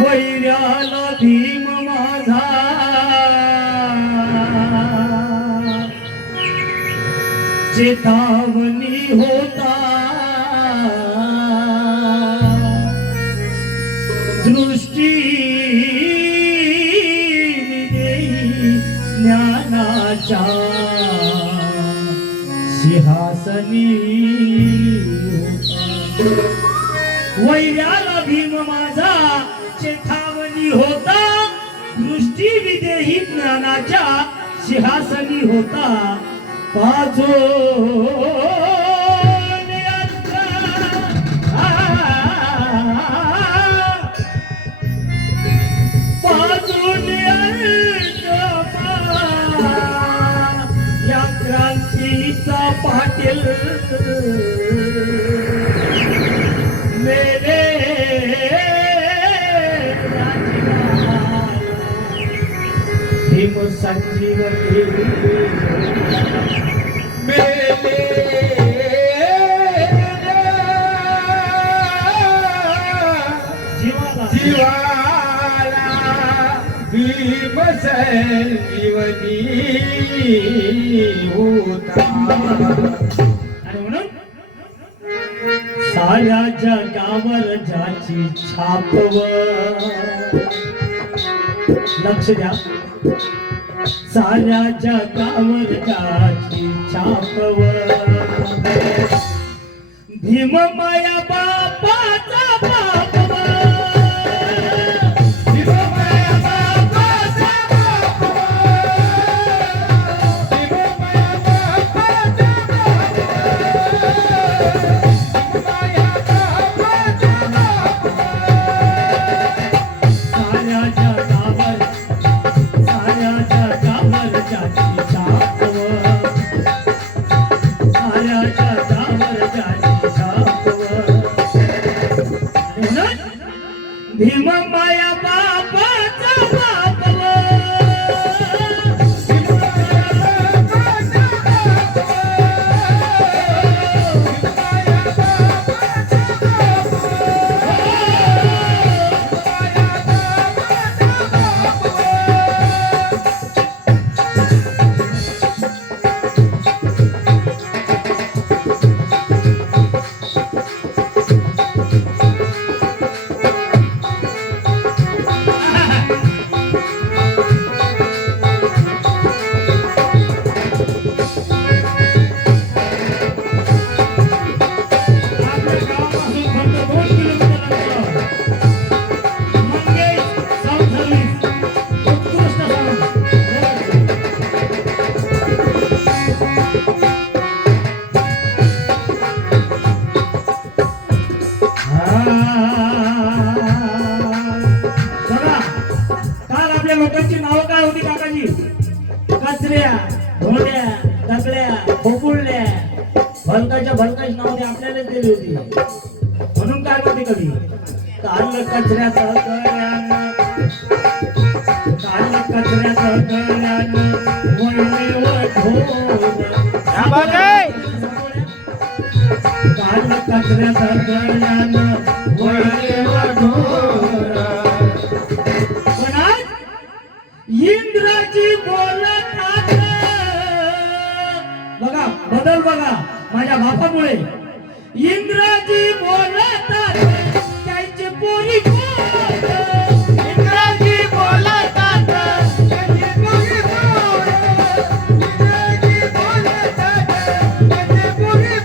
वैर्याला भीम माझा चेतावनी होता दृष्टी ज्ञानाच्या सिंहासनी वैर्याला भीम माझा चेतावनी होता दृष्टी विदेही ज्ञानाच्या सिंहासनी होता पाजो या क्रांतीचा पाटील मेरे भीम संजीवनी जीवाला भीम संजीवनी होता आणि म्हणून साऱ्या जगावर ज्याची छापव लक्ष द्या साऱ्या जगावर ज्याची छापव भीम माया बापाचा बापव भीम माया बापाचा बापव भीम माया बापाचा भीम माया बापाचा बापव लोकांची नावं काय होती काकाजी कचऱ्या धोंड्या दगड्या खोकुळल्या भलकाच्या भलकाची नाव ते आपल्यालाच दिली होती म्हणून काय म्हणते कधी काल कचऱ्याचं गळ्यानं काल कचऱ्याचं गळ्यानं वळलेवर ढोल काल कचऱ्याचं गळ्यानं वळलेवर ढोल इंग्रजी बोलतात बघा बदल बघा माझ्या बापामुळे इंग्रजी बोलतात त्यांचे पोरी इंग्रजी बोलतात त्यांचे पोरी इंग्रजी बोलतात त्यांचे पोरी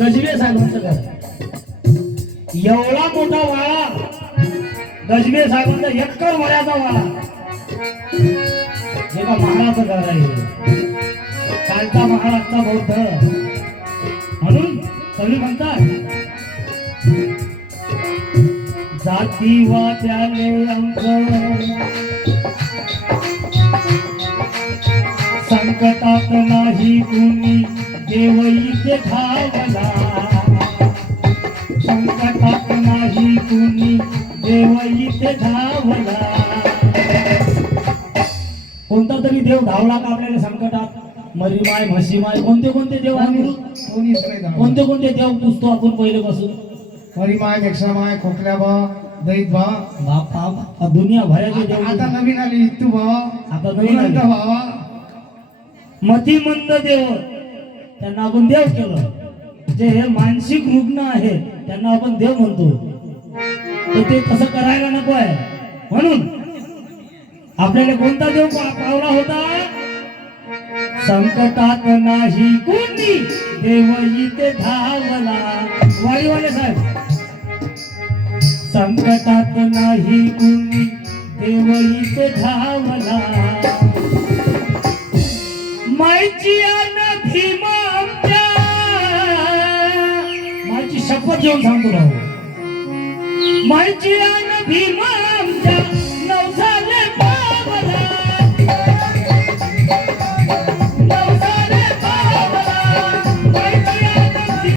गजबे साहेबांचं घर एवढा मोठा वाळा गजबे साहेबांचा एकर वड्याचा वाळा एका महाराचं घर आहे कालचा महाराजचा बौद्ध म्हणून कवी म्हणतात जाती वाट्याले अंक संकटात नाही कुणी देव इथे धावला संकटात नाही कुणी देव इथे धावला कोणता तरी देव धावला का आपल्याला संकटात मरीमाय म्हशीमाय कोणते कोणते देव आम्ही कोणीच नाही धावलं. कोणते कोणते देव पुजतो आपण पहिलेपासून हरिमाय मेक्षामाय खोकल्या बा दैत बा बापा बापा दुनिया भराचे देव आता नवीन आली इत्तू भावा आता नवीन आले. भावा मतिमंद देव त्यांना आपण देव केलं जे हे मानसिक रुग्ण आहेत त्यांना आपण देव म्हणतो तर ते तसं करायला नको आहे म्हणून आपल्याला कोणता देव पावला होता संकटात नाही कोणी देव इथे धावला वाईवाले साहेब संकटात नाही कुणी देव इथे धावला मायची अन भीम आमच्या मायची शपथ घेऊन सांगतो राहू मायची अन भीम आमच्या